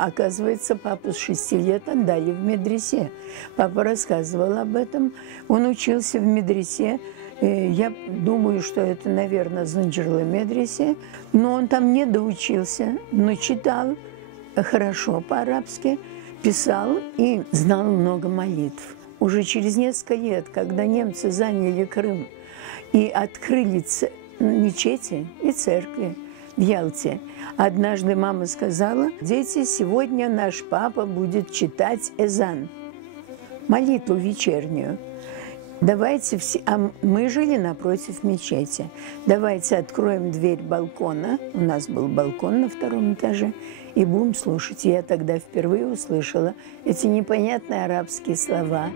Оказывается, папу с 6 лет отдали в медресе. Папа рассказывал об этом. Он учился в медресе. Я думаю, что это, наверное, Зунджерлы медресе. Но он там не доучился, но читал хорошо по-арабски, писал и знал много молитв. Уже через несколько лет, когда немцы заняли Крым и открыли мечети и церкви в Ялте, однажды мама сказала: дети, сегодня наш папа будет читать эзан, молитву вечернюю. Давайте все, а мы жили напротив мечети. Давайте откроем дверь балкона, у нас был балкон на 2-м этаже, и будем слушать. Я тогда впервые услышала эти непонятные арабские слова.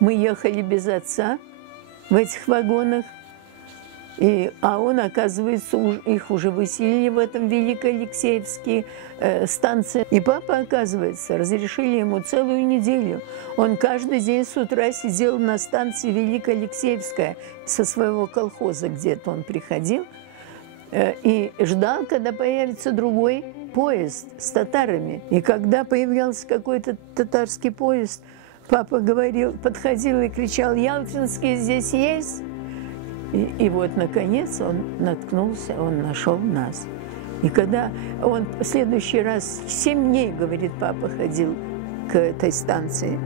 Мы ехали без отца в этих вагонах. А он, оказывается, их уже выселили в этом Великоалексеевске станции. И папа, оказывается, разрешили ему целую неделю. Он каждый день с утра сидел на станции Великоалексеевская со своего колхоза, где-то он приходил, и ждал, когда появится другой поезд с татарами. И когда появлялся какой-то татарский поезд, папа говорил, подходил и кричал: «Ялтинский здесь есть?» И вот, наконец, он наткнулся, он нашел нас. И когда он в следующий раз 7 дней, говорит, папа ходил к этой станции.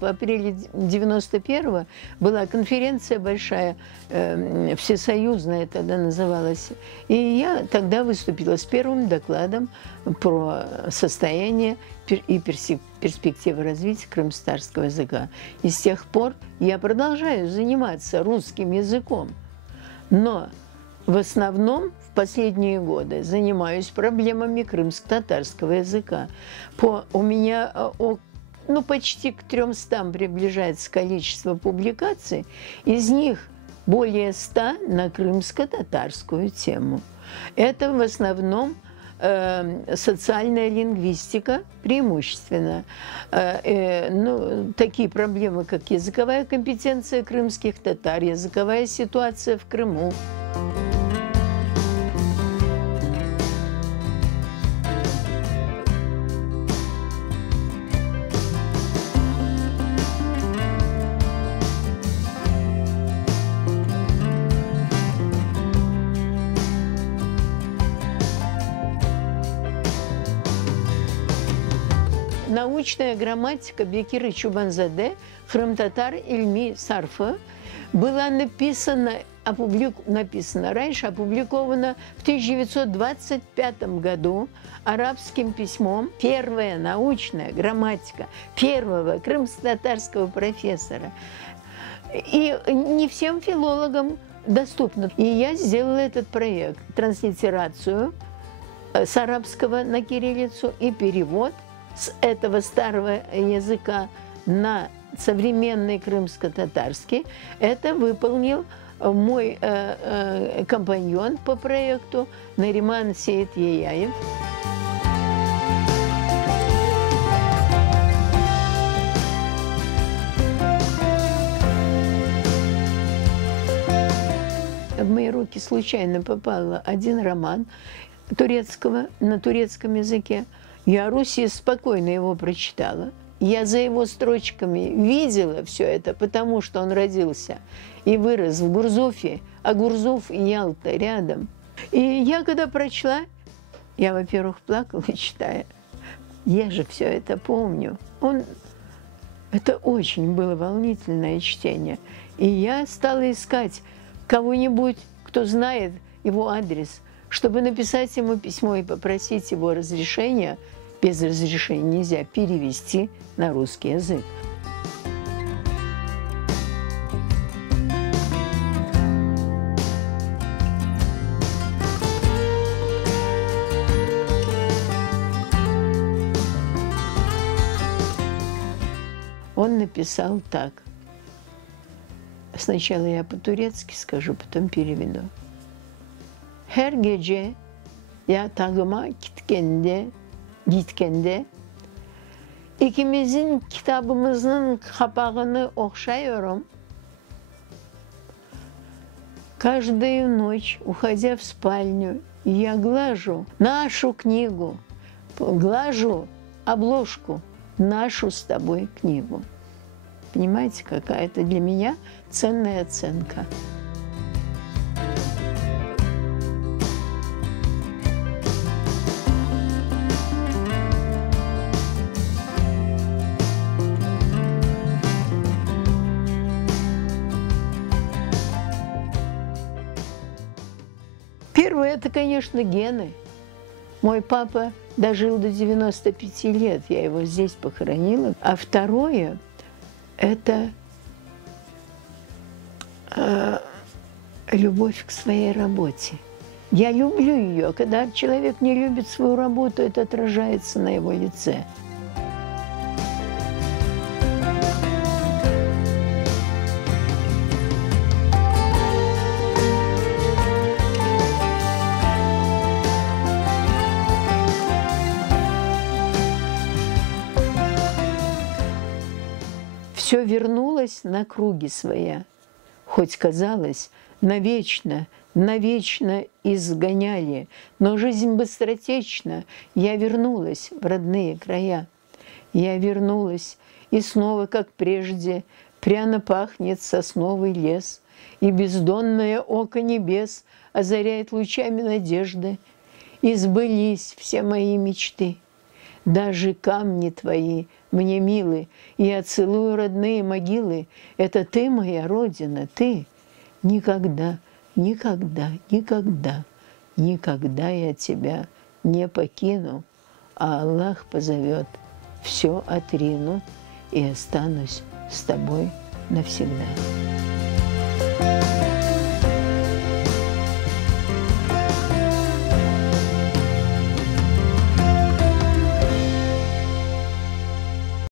В апреле 91-го была конференция большая, всесоюзная тогда называлась. И я тогда выступила с первым докладом про состояние и перспективы развития крымстарского языка. И с тех пор я продолжаю заниматься русским языком. Но в основном в последние годы занимаюсь проблемами крымско-татарского языка. У меня почти к 300 приближается количество публикаций, из них более 100 на крымско-татарскую тему. Это в основном социальная лингвистика преимущественно. Такие проблемы, как языковая компетенция крымских татар, языковая ситуация в Крыму. Научная грамматика Бекира Чубанзаде, хрым-татар Ильми Сарфы, была написана раньше, опубликована в 1925 году арабским письмом. Первая научная грамматика первого крымско-татарского профессора. И не всем филологам доступна. И я сделала этот проект, транслитерацию с арабского на кириллицу и перевод с этого старого языка на современный крымско-татарский. Это выполнил мой компаньон по проекту Нариман Сейт-Яяев. В мои руки случайно попал один роман турецкого, на турецком языке. Я о Руси спокойно его прочитала. Я за его строчками видела все это, потому что он родился и вырос в Гурзуфе, а Гурзуф и Ялта рядом. И я когда прочла, я, во-первых, плакала, читая, Я же все это помню. Это очень было волнительное чтение. И я стала искать кого-нибудь, кто знает его адрес, чтобы написать ему письмо и попросить его разрешения, без разрешения нельзя, перевести на русский язык. Он написал так. Сначала я по-турецки скажу, потом переведу. Her gece yatağıma gitkende ikimizin kitabımızın kapağını okşuyorum. Каждую ночь, уходя в спальню, я глажу нашу книгу, глажу обложку, нашу с тобой книгу. Понимаете, какая это для меня ценная оценка. Первое – это, конечно, гены. Мой папа дожил до 95 лет, я его здесь похоронила. А второе – это любовь к своей работе. Я люблю ее. Когда человек не любит свою работу, это отражается на его лице. Все вернулось на круги своя, хоть казалось, навечно изгоняли, но жизнь быстротечна. Я вернулась в родные края. Я вернулась, и снова, как прежде, пряно пахнет сосновый лес, и бездонное око небес озаряет лучами надежды. И сбылись все мои мечты. Даже камни твои мне милы, и я целую родные могилы. Это ты, моя Родина, ты. Никогда, никогда, никогда, никогда я тебя не покину, а Аллах позовет, все отрину и останусь с тобой навсегда.